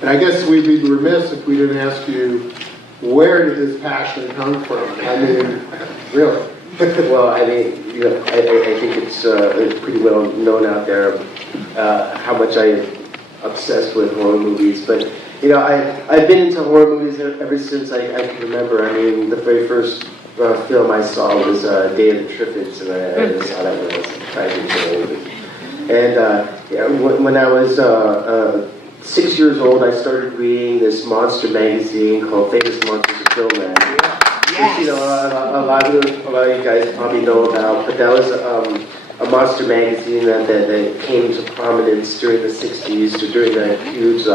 And I guess we'd be remiss if we didn't ask you, where did this passion come from? I mean, really? Well, I mean, you know, I think it's pretty well known out there how much I'm obsessed with horror movies. But you know, I've been into horror movies ever since I can remember. I mean, the very first film I saw was Day of the Triffids, and I saw that when I was 5 years old. And yeah, when I was 6 years old, I started reading this monster magazine called Famous Monsters of Filmland. Which, you know, a lot of you guys probably know about, but that was a monster magazine that came to prominence during the 60s, during the huge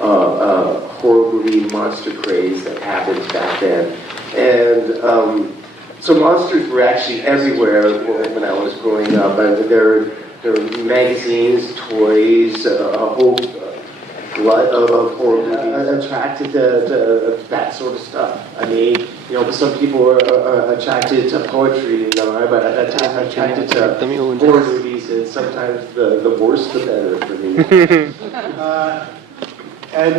horror movie monster craze that happened back then. And so monsters were actually everywhere when I was growing up. There were magazines, toys, a whole glut of horror movies attracted to that sort of stuff. I mean, you know, some people were attracted to poetry, you know, but at that time attracted to horror movies, and sometimes the worse the better for me. And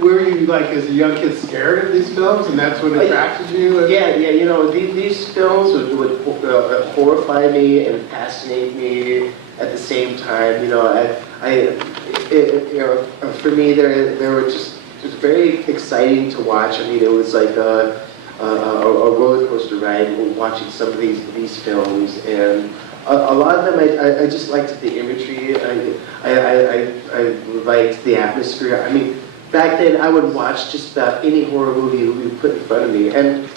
were you, like, as a young kid, scared of these films, and that's what attracted you? Yeah, you know, these films would horrify me and fascinate me at the same time. You know, you know, for me, they were just very exciting to watch. I mean, it was like a roller coaster ride watching some of these films, and a lot of them I just liked the imagery. I liked the atmosphere. I mean, back then I would watch just about any horror movie you put in front of me, and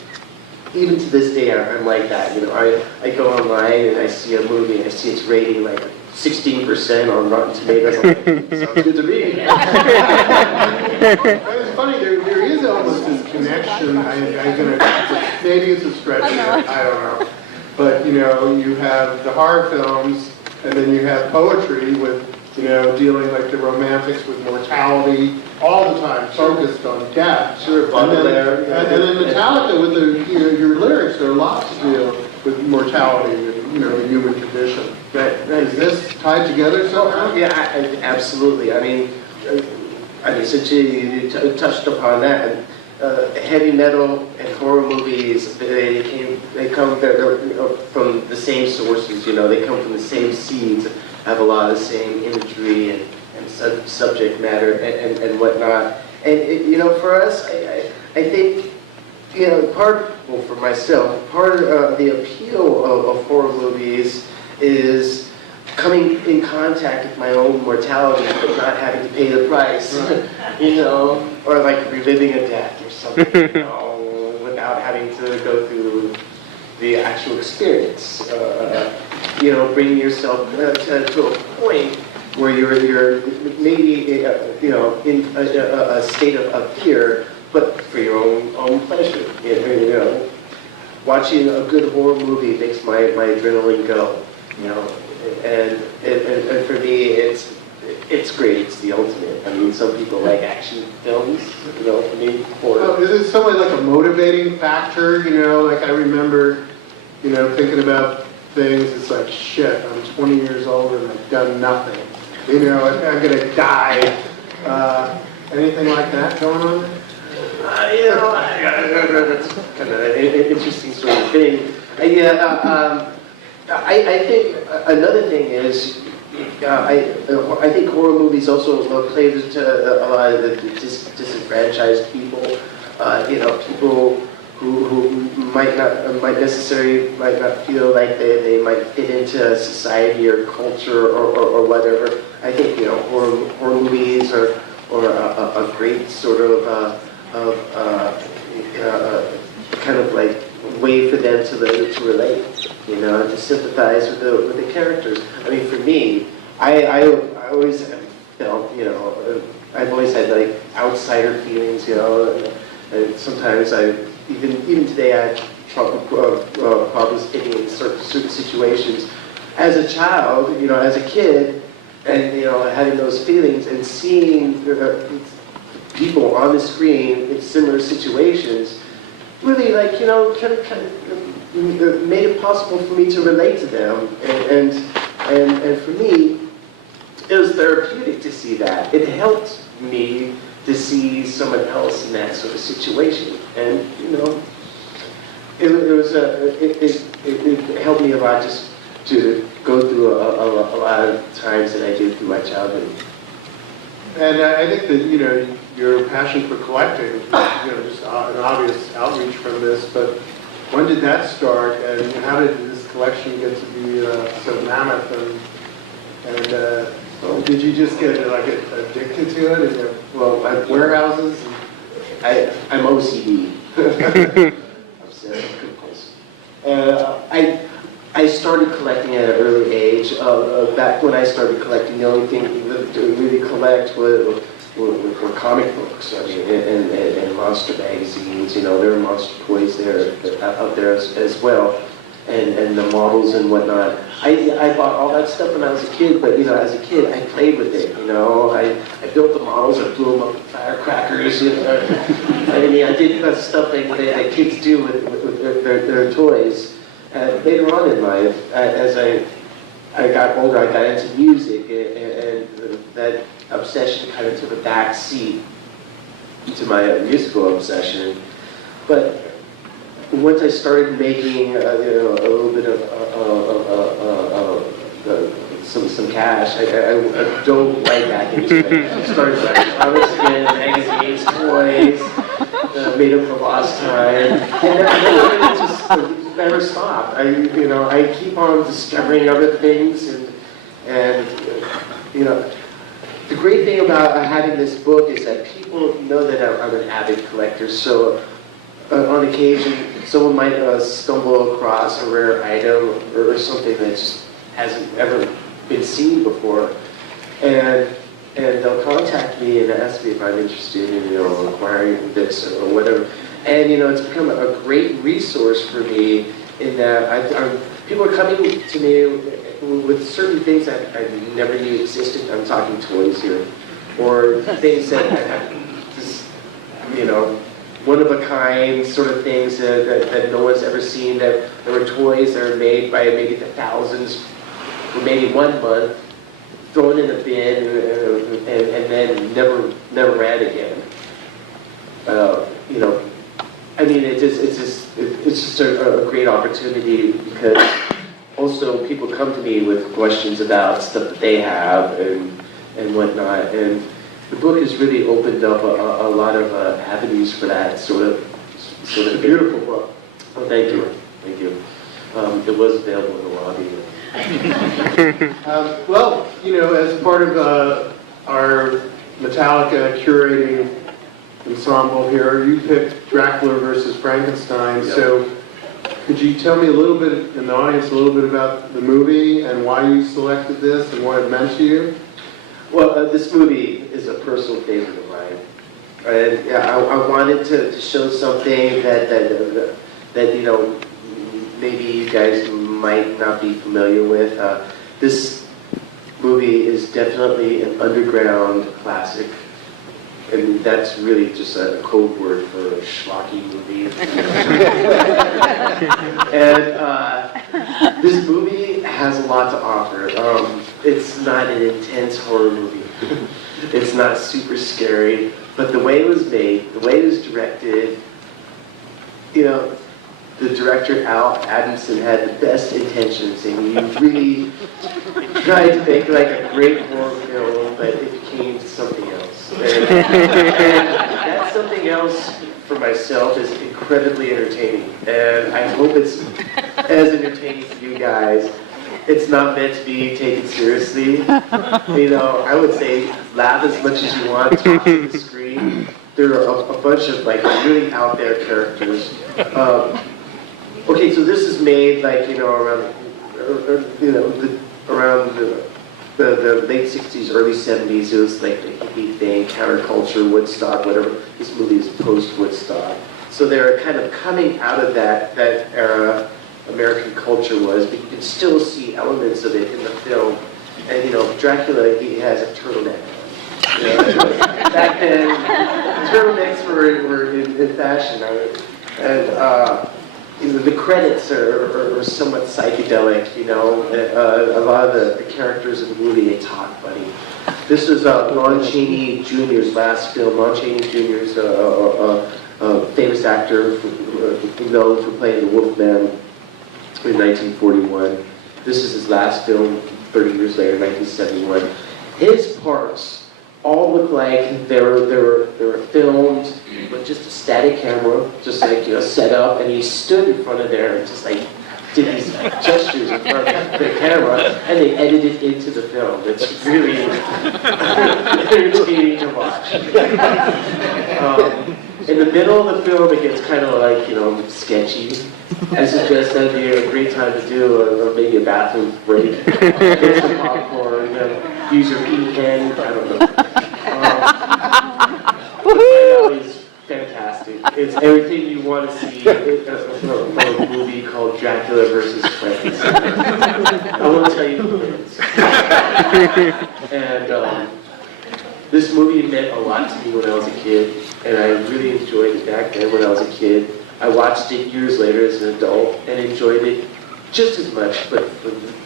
even to this day I'm like that. You know, I go online and I see a movie and I see its rating like 16% on Rotten Tomatoes. I'm like, sounds good to me. It's funny, there is almost this connection. Maybe it's a stretch, I don't know. But, you know, you have the horror films, and then you have poetry with, you know, dealing like the romantics with mortality, all the time focused on death. Sure, and then Metallica with your lyrics, there are lots to deal with mortality and, you know, the human condition. Right. Is this tied together somehow? Yeah, absolutely. I mean, since you touched upon that, heavy metal and horror movies, they come from the same sources. You know, they come from the same seeds, have a lot of the same imagery and subject matter and whatnot. And you know, for us, I think, you know, for myself, part of the appeal of horror movies is coming in contact with my own mortality, but not having to pay the price, you know, or like reliving a death or something, you know, without having to go through the actual experience. You know, bringing yourself to a point where you're maybe you know, in a state of fear, but for your own pleasure. You know, watching a good horror movie makes my adrenaline go. You know, and for me, it's great. It's the ultimate. I mean, some people like action films. You know, for me, horror. Oh, is it somewhat like a motivating factor? You know, like I remember, you know, thinking about things. It's like, shit, I'm 20 years old and I've done nothing. You know, I'm gonna die. Anything like that going on? You know, that's kind of an interesting sort of thing. I think another thing is, I think horror movies also play to a lot of the disenfranchised people. You know, people who might not feel like they might fit into society or culture or whatever. I think, you know, horror movies are a great sort of kind of like way for them to relate, you know, to sympathize with the characters. I mean, for me, I always felt, you know, I've always had like outsider feelings, you know, and sometimes even today I have problems fitting in certain situations. As a child, you know, as a kid, and you know, having those feelings and seeing people on the screen in similar situations, really, like, you know, kind of made it possible for me to relate to them, and for me, it was therapeutic to see that. It helped me someone else in that sort of situation. And you know, it helped me a lot just to go through a lot of times that I did through my childhood. And I think that, you know, your passion for collecting, you know, just an obvious outreach from this, but when did that start, and how did this collection get to be so mammoth, and did you just get like addicted to it, and you have, well, like warehouses? I'm OCD. Obsessive compulsive. I started collecting at an early age. Back when I started collecting, the only thing to really collect were comic books. I mean, and monster magazines. You know, there were monster toys out there as well, and the models and whatnot. I bought all that stuff when I was a kid. But you know, as a kid, I played with it. You know, I built the models. I blew them up with firecrackers. You know, I mean, I did that stuff that kids do with their toys. Later on in life, as I got older, I got into music, and that obsession kind of took a back seat to my musical obsession. But once I started making you know, a little bit of some cash, I dove right back into it. I started writing comics again, magazines, toys, made up for lost time, and it just never stopped. I keep on discovering other things, and you know, the great thing about having this book is that people know that I'm an avid collector. So on occasion, someone might stumble across a rare item or something that just hasn't ever been seen before, and they'll contact me and ask me if I'm interested in, you know, acquiring this or whatever. And you know, it's become a great resource for me in that people are coming to me with certain things that I never knew existed. I'm talking toys here, or things that just, you know, one of a kind sort of things that no one's ever seen. That there were toys that are made by maybe the thousands for maybe 1 month, thrown in a bin, and then never ran again. You know, I mean, it's just a great opportunity, because also people come to me with questions about stuff that they have and whatnot, and the book has really opened up a lot of avenues for that sort of. It's a beautiful book. Oh, thank you. It was available in the lobby. Well, you know, as part of our Metallica curating ensemble here, you picked Dracula versus Frankenstein. Yep. So could you tell me a little bit, in the audience, a little bit about the movie and why you selected this and what it meant to you? Well, this movie is a personal favorite of mine. And yeah, I wanted to show something that you know, maybe you guys might not be familiar with. This movie is definitely an underground classic, and that's really just a code word for a schlocky movie. And this movie has a lot to offer. It's not an intense horror movie. It's not super scary, but the way it was made, the way it was directed, you know, the director, Al Adamson, had the best intentions, and he really tried to make like a great horror film, but it became something else. And that something else, for myself, is incredibly entertaining, and I hope it's as entertaining for you guys. It's not meant to be taken seriously. You know, I would say laugh as much as you want, talk to the screen. There are a bunch of like really out there characters. Okay, so this is made like, you know, around the late 60s, early 70s. It was like the hippie thing, counterculture, Woodstock, whatever. This movie is post-Woodstock. So they're kind of coming out of that era. American culture was, but you can still see elements of it in the film. And you know, Dracula, he has a turtleneck. You know, back then, turtlenecks were in fashion. And you know, the credits are somewhat psychedelic. You know, a lot of the characters in the movie, they talk funny. This is Lon Chaney Jr.'s last film. Lon Chaney Jr. is a famous actor known for playing the Wolfman in 1941. This is his last film 30 years later, 1971. His parts all look like they were filmed with just a static camera, just like, set up, and he stood in front of there and just like did these gestures in front of the camera, and they edited it into the film. It's really entertaining to watch. In the middle of the film, it gets kind of like, sketchy. I suggest that'd be a great time to do maybe a bathroom break. Get some popcorn, use your pee can, I don't know. It's fantastic. It's everything you want to see from a movie called Dracula vs. Frankenstein. I won't tell you who it is. And this movie meant a lot to me when I was a kid, and I really enjoyed it back then when I was a kid. I watched it years later as an adult and enjoyed it just as much, but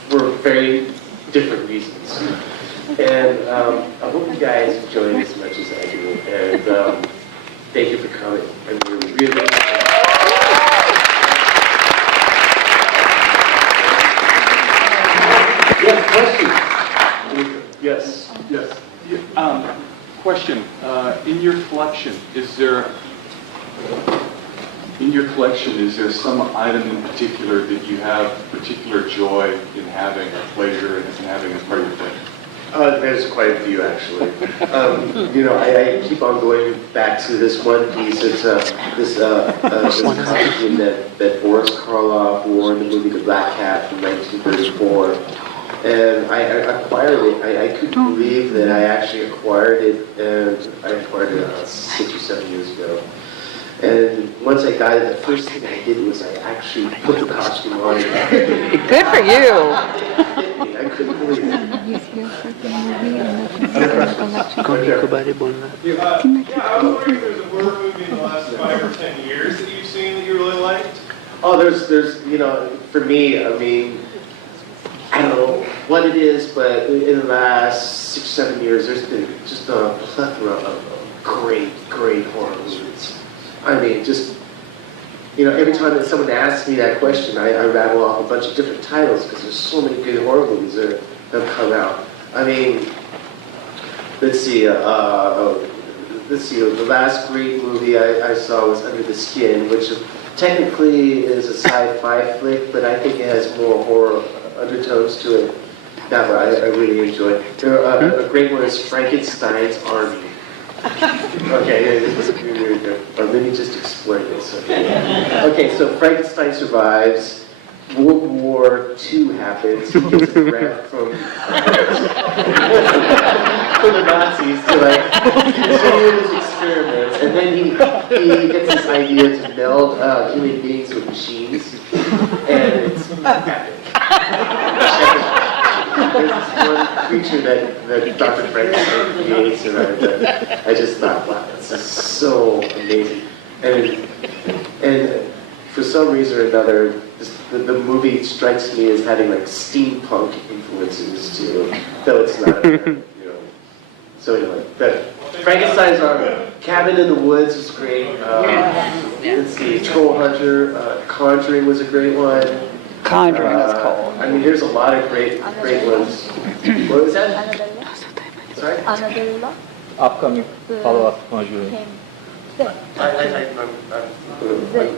for very different reasons. And I hope you guys enjoy it as much as I do. And thank you for coming. And we're really Yes, question? Yes. Yes. Question. In your collection, is there some item in particular that you have particular joy in having, or pleasure in having as part of your collection? There's quite a few, actually. I keep on going back to this one piece. It's this costume that Boris Karloff wore in the movie The Black Cat from 1934. And I acquired it. I couldn't believe that I actually acquired it, and I acquired it 6 or 7 years ago. And once I got it, the first thing I did was I actually put the costume on. Good for you. I couldn't believe it. He's here for the movie and the collection. Yeah, I was wondering if there's a horror movie in the last 5 or 10 years that you've seen that you really liked? Oh, there's, for me, I mean, I don't know what it is, but in the last 6 or 7 years, there's been just a plethora of great horror movies. I mean, just, every time that someone asks me that question, I rattle off a bunch of different titles because there's so many good horror movies that have come out. I mean, let's see, the last great movie I saw was Under the Skin, which technically is a sci-fi flick, but I think it has more horror undertones to it. That one I really enjoyed. A great one is Frankenstein's Army. Okay, let me just explain this. Okay, so Frankenstein survives. World War II happens. He gets a grant from the Nazis to continue his experiments, and then he gets this idea to meld human beings with machines, and it's epic. There's this one creature that Dr. Frankenstein creates, and I just thought, wow, this is so amazing. And for some reason or another, the movie strikes me as having like steampunk influences too, though it's not. So anyway, Frankenstein's Army, Cabin in the Woods was great. Let's see, Troll Hunter, Conjuring was a great one. Conjuring was cool. I mean, there's a lot of great ones. What was that? Sorry? Annabella Upcoming follow-up Conjuring.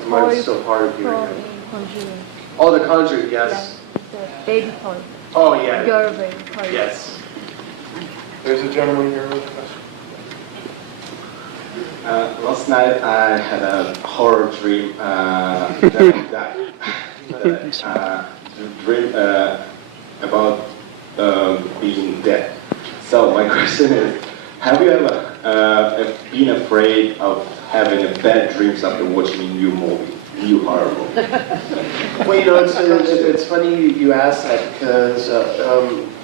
Mine's so hard of hearing. Conjuring. Oh, The Conjuring, yes. The baby toy. Oh, yeah. Girl baby toy. Yes. There's a gentleman here with a question. Last night I had a horror dream that I died. Dream about being dead. So my question is, have you ever been afraid of having a bad dreams after watching a new horror movie? Well, it's funny you ask that because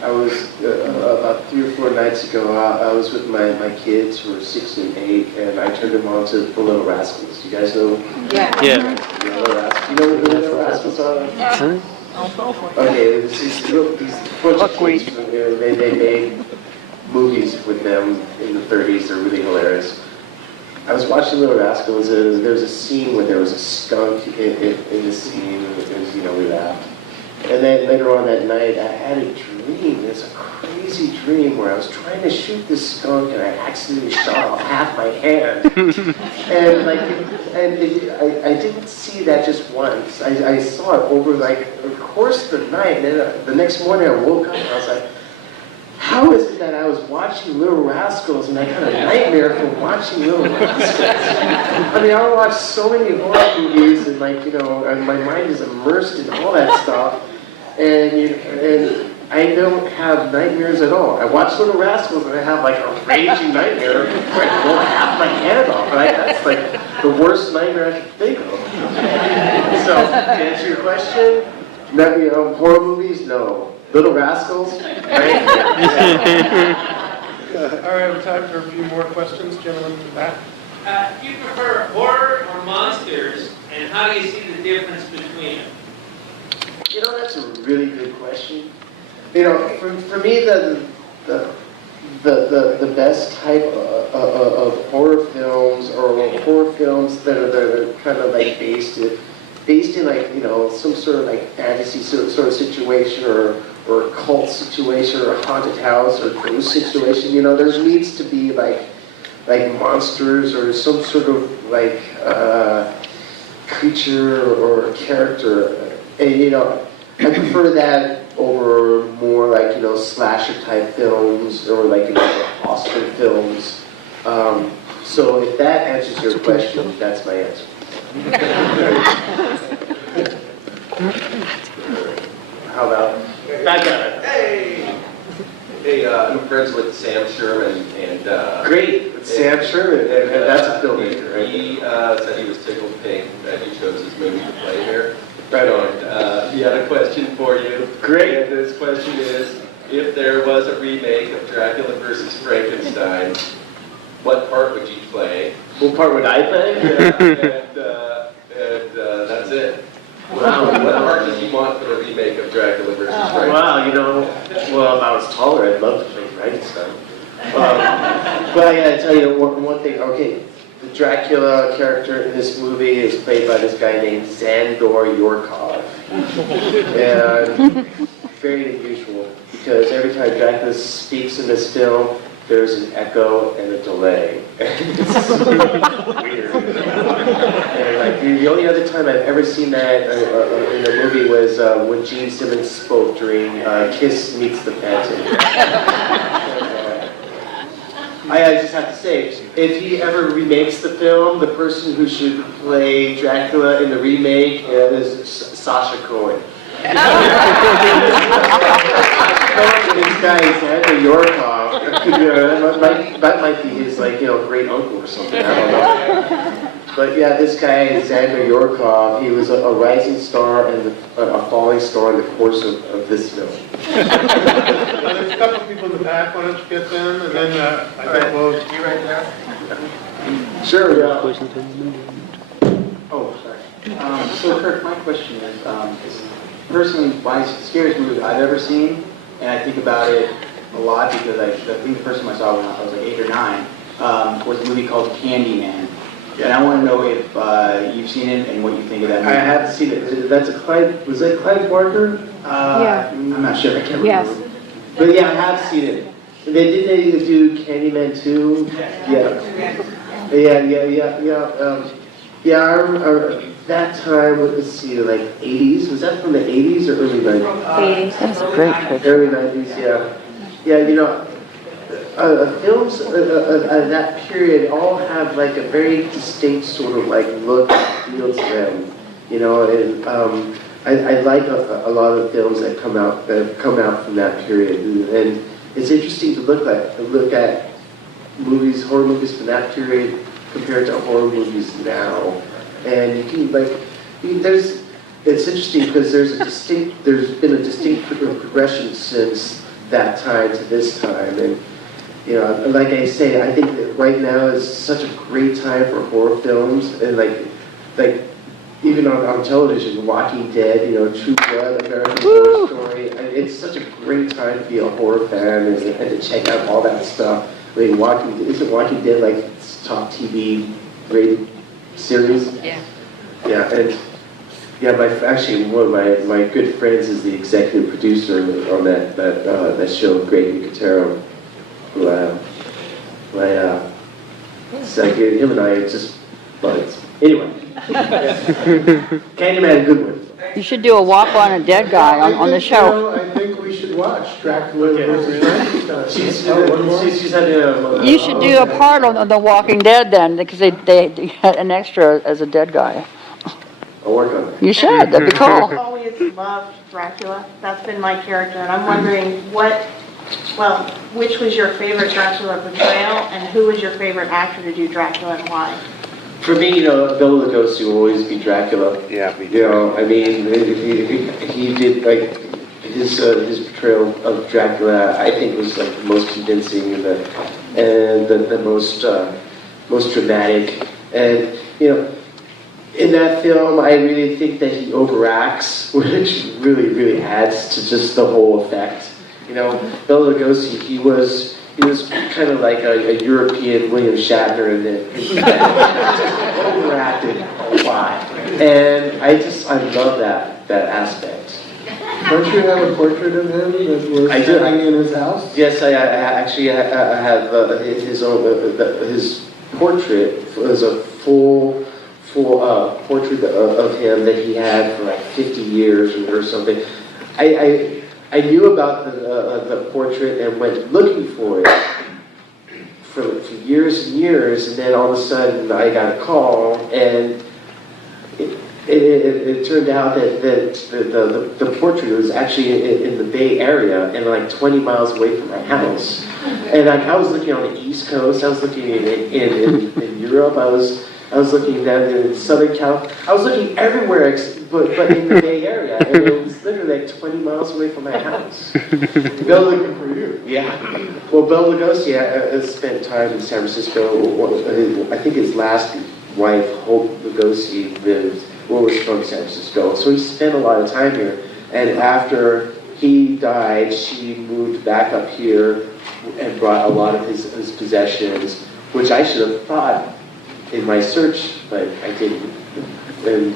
I was about 3 or 4 nights ago. I was with my kids who are 6 and 8, and I turned them on to The Little Rascals. You guys know? Yeah. The Little Rascals. You know who The Little Rascals are? Okay, these bunch of kids, they made movies with them in the 30s. They're really hilarious. I was watching Little Rascals, and there was a scene where there was a skunk in the scene, and we laughed. And then later on that night, I had a dream. It's a crazy dream where I was trying to shoot this skunk, and I accidentally shot off half my hand. And I didn't see that just once. I saw it over the course of the night. And then the next morning, I woke up and I was like, how is it that I was watching Little Rascals and I got a nightmare from watching Little Rascals? I mean, I watch so many horror movies and and my mind is immersed in all that stuff, and I don't have nightmares at all. I watch Little Rascals and I have a raging nightmare where I blow half my hand off. Right? That's the worst nightmare I can think of. So, to answer your question, horror movies, no. Little Rascals, right? All right, we have time for a few more questions. Gentlemen in the back. Do you prefer horror or monsters, and how do you see the difference between them? That's a really good question. For me, the best type of horror films or horror films that are kind of based in some sort of fantasy sort of situation or a cult situation or a haunted house or ghost situation. There needs to be like monsters or some sort of creature or character, and I prefer that over more slasher type films or Oscar films. So if that answers your question, that's my answer. How about? I got it. Hey, I'm friends with Sam Sherman, and Great, with Sam Sherman, and that's a filmmaker, right? He said he was tickled pink that you chose his movie to play here. Right on. And he had a question for you. Great. And this question is, if there was a remake of Dracula vs. Frankenstein, what part would you play? What part would I play? And that's it. Wow. What part does he want for a remake of Dracula vs. Frankenstein? Wow, well, if I was taller, I'd love to play Frankenstein. But I gotta tell you one thing. Okay, the Dracula character in this movie is played by this guy named Zandor Yorkov. And very unusual, because every time Dracula speaks in this film, there's an echo and a delay. It's weird. And the only other time I've ever seen that in a movie was when Gene Simmons spoke during Kiss Meets the Phantom. I just have to say, if he ever remakes the film, the person who should play Dracula in the remake is Sacha Cohen. This guy is Andrew Yorkov. That might be his great uncle or something. I don't know. But yeah, this guy is Andrew Yorkov. He was a rising star and a falling star in the course of this film. There's a couple people in the back. Why don't you get them, and then I think we'll be right there. Sure. Yeah. Oh, sorry. So Kirk, my question is personally, my scariest movie I've ever seen, and I think about it a lot because I think the first time I saw it when I was 8 or 9, was a movie called Candyman. And I want to know if you've seen it and what you think of that movie. I haven't seen it. That's a Clive. Was that Clive Barker? Yeah. I'm not sure. I can't remember. Yes. But yeah, I have seen it. Did they do Candyman 2? Yeah. Yeah, I remember that time, let's see, 80s? Was that from the 80s or early 90s? 80s. That's a great picture. Early 90s, yeah. Yeah, films of that period all have a very distinct sort of look and feel to them. And I like a lot of films that come out from that period. And it's interesting to look at movies, horror movies from that period compared to horror movies now. And you can it's interesting because there's been a distinct progression since that time to this time. And like I say, I think that right now is such a great time for horror films, and even on television, Walking Dead, True Blood, American Horror Story. It's such a great time to be a horror fan and to check out all that stuff. I mean, isn't Walking Dead like top TV rated series? Yeah. Yeah, and actually one of my good friends is the executive producer on that show, Greg Nicotero. It's like him and I are just buds. Anyway, Candyman, good one. You should do a walk on a dead guy on the show. I think we should watch Dracula vs. Frankenstein. She's had You should do a part of The Walking Dead then, because they had an extra as a dead guy. I'll work on it. You should. That'd be cool. I've always loved Dracula. That's been my character, and I'm wondering which was your favorite Dracula portrayal, and who was your favorite actor to do Dracula and why? For me, Bela Lugosi will always be Dracula. Yeah, me too. I mean, he did like his portrayal of Dracula. I think was like the most convincing and the most dramatic. And in that film, I really think that he overacts, which really adds to just the whole effect. Bela Lugosi, he was kind of like a European William Shatner, and then he overacted a lot. And I love that aspect. Don't you have a portrait of him that was hanging in his house? Yes, I actually have his portrait was a full portrait of him that he had for like 50 years or something. I knew about the portrait and went looking for it for years and years, and then all of a sudden I got a call, and it turned out that the portrait was actually in the Bay Area and like 20 miles away from my house. And I was looking on the East Coast, I was looking in Europe, I was looking down in Southern California. I was looking everywhere but in the Bay Area, and it was literally like 20 miles away from my house. They're looking for you. Yeah. Well, Bela Lugosi has spent time in San Francisco. I think his last wife, Hope Lugosi, was from San Francisco. So he spent a lot of time here. And after he died, she moved back up here and brought a lot of his possessions, which I should have thought in my search, but I didn't. And I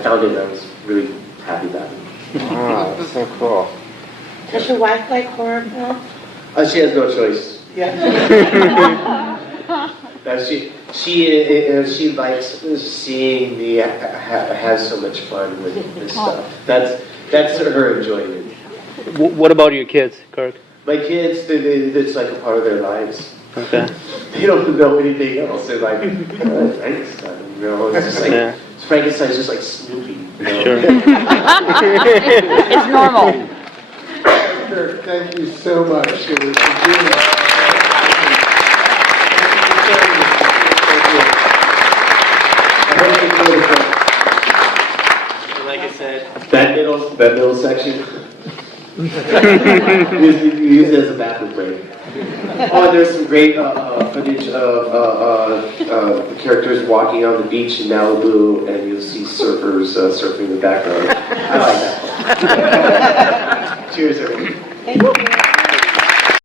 found it and I was really happy about it. Oh, that's so cool. Does your wife like horror films? She has no choice. Yeah. She likes seeing me have so much fun with this stuff. That's her enjoyment. What about your kids, Kirk? My kids, it's like a part of their lives. Okay. They don't know anything else. They're like, Frankenstein, it's just like, Frankenstein's just like Snoopy, Sure. It's normal. Kirk, thank you so much. It was Like I said, that middle section, use it as a bathroom break. Oh, and there's some great footage of the characters walking on the beach in Malibu, and you'll see surfers surfing in the background. I like that. Cheers, everyone. Thank you.